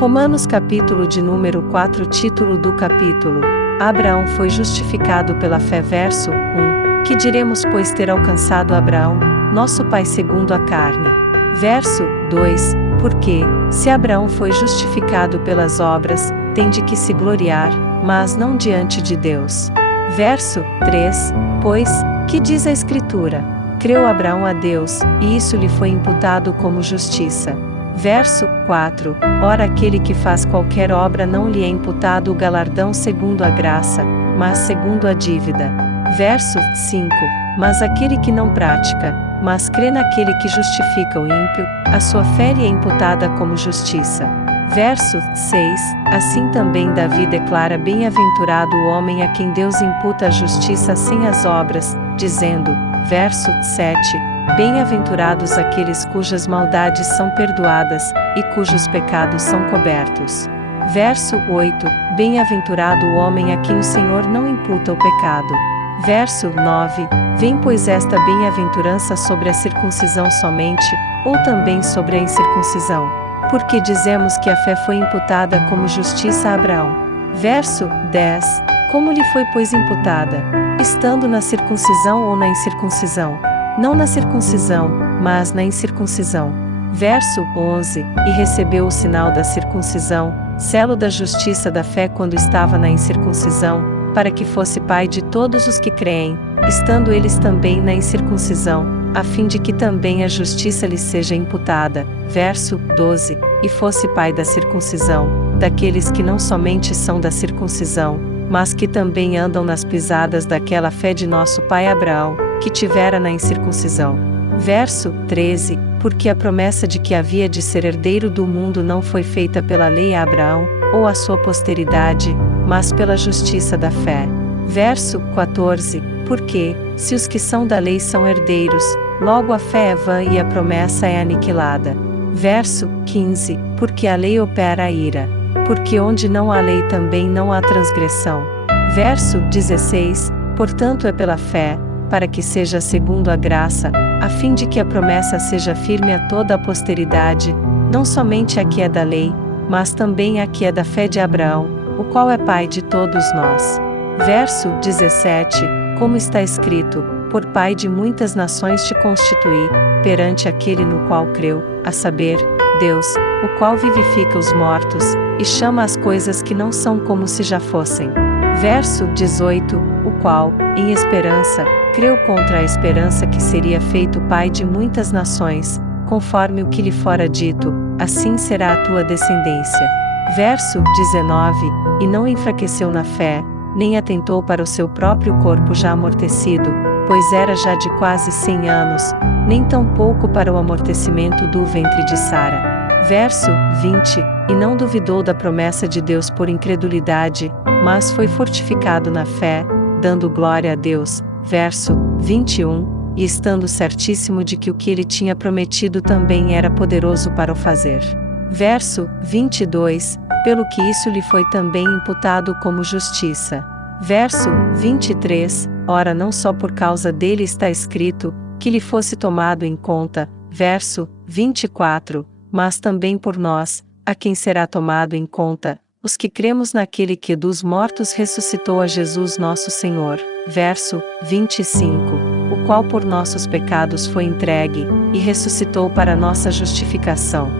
Romanos capítulo de número 4. Título do capítulo: Abraão foi justificado pela fé. Verso 1. Que diremos, pois, ter alcançado Abraão, nosso pai segundo a carne? Verso 2. Porque, se Abraão foi justificado pelas obras, tem de que se gloriar, mas não diante de Deus. Verso 3. Pois, que diz a Escritura? Creu Abraão a Deus, e isso lhe foi imputado como justiça. Verso 4. Ora, aquele que faz qualquer obra não lhe é imputado o galardão segundo a graça, mas segundo a dívida. Verso 5. Mas aquele que não pratica, mas crê naquele que justifica o ímpio, a sua fé lhe é imputada como justiça. Verso 6. Assim também Davi declara: bem-aventurado o homem a quem Deus imputa a justiça sem as obras, dizendo, verso 7, bem-aventurados aqueles cujas maldades são perdoadas, e cujos pecados são cobertos. Verso 8, bem-aventurado o homem a quem o Senhor não imputa o pecado. Verso 9, vem pois esta bem-aventurança sobre a circuncisão somente, ou também sobre a incircuncisão? Porque dizemos que a fé foi imputada como justiça a Abraão. Verso 10, como lhe foi pois imputada? Estando na circuncisão ou na incircuncisão? Não na circuncisão, mas na incircuncisão. Verso 11, e recebeu o sinal da circuncisão, selo da justiça da fé quando estava na incircuncisão, para que fosse pai de todos os que creem, estando eles também na incircuncisão, a fim de que também a justiça lhe seja imputada. Verso 12, e fosse pai da circuncisão, daqueles que não somente são da circuncisão, mas que também andam nas pisadas daquela fé de nosso pai Abraão, que tivera na incircuncisão. Verso 13, porque a promessa de que havia de ser herdeiro do mundo não foi feita pela lei a Abraão, ou a sua posteridade, mas pela justiça da fé. Verso 14, porque, se os que são da lei são herdeiros, logo a fé é vã e a promessa é aniquilada. Verso 15, porque a lei opera a ira. Porque onde não há lei também não há transgressão. Verso 16, portanto é pela fé, para que seja segundo a graça, a fim de que a promessa seja firme a toda a posteridade, não somente a que é da lei, mas também a que é da fé de Abraão, o qual é pai de todos nós. Verso 17, como está escrito, por pai de muitas nações te constituí, perante aquele no qual creu, a saber, Deus, o qual vivifica os mortos, e chama as coisas que não são como se já fossem. Verso 18, o qual, em esperança, creu contra a esperança que seria feito pai de muitas nações, conforme o que lhe fora dito, assim será a tua descendência. Verso 19, e não enfraqueceu na fé, nem atentou para o seu próprio corpo já amortecido, pois era já de quase 100 anos, nem tampouco para o amortecimento do ventre de Sara. Verso 20, e não duvidou da promessa de Deus por incredulidade, mas foi fortificado na fé, dando glória a Deus. Verso 21, e estando certíssimo de que o que ele tinha prometido também era poderoso para o fazer. Verso 22, pelo que isso lhe foi também imputado como justiça. Verso 23, ora não só por causa dele está escrito, que lhe fosse tomado em conta. Verso 24, mas também por nós, a quem será tomado em conta, os que cremos naquele que dos mortos ressuscitou a Jesus nosso Senhor. Verso 25, o qual por nossos pecados foi entregue, e ressuscitou para nossa justificação.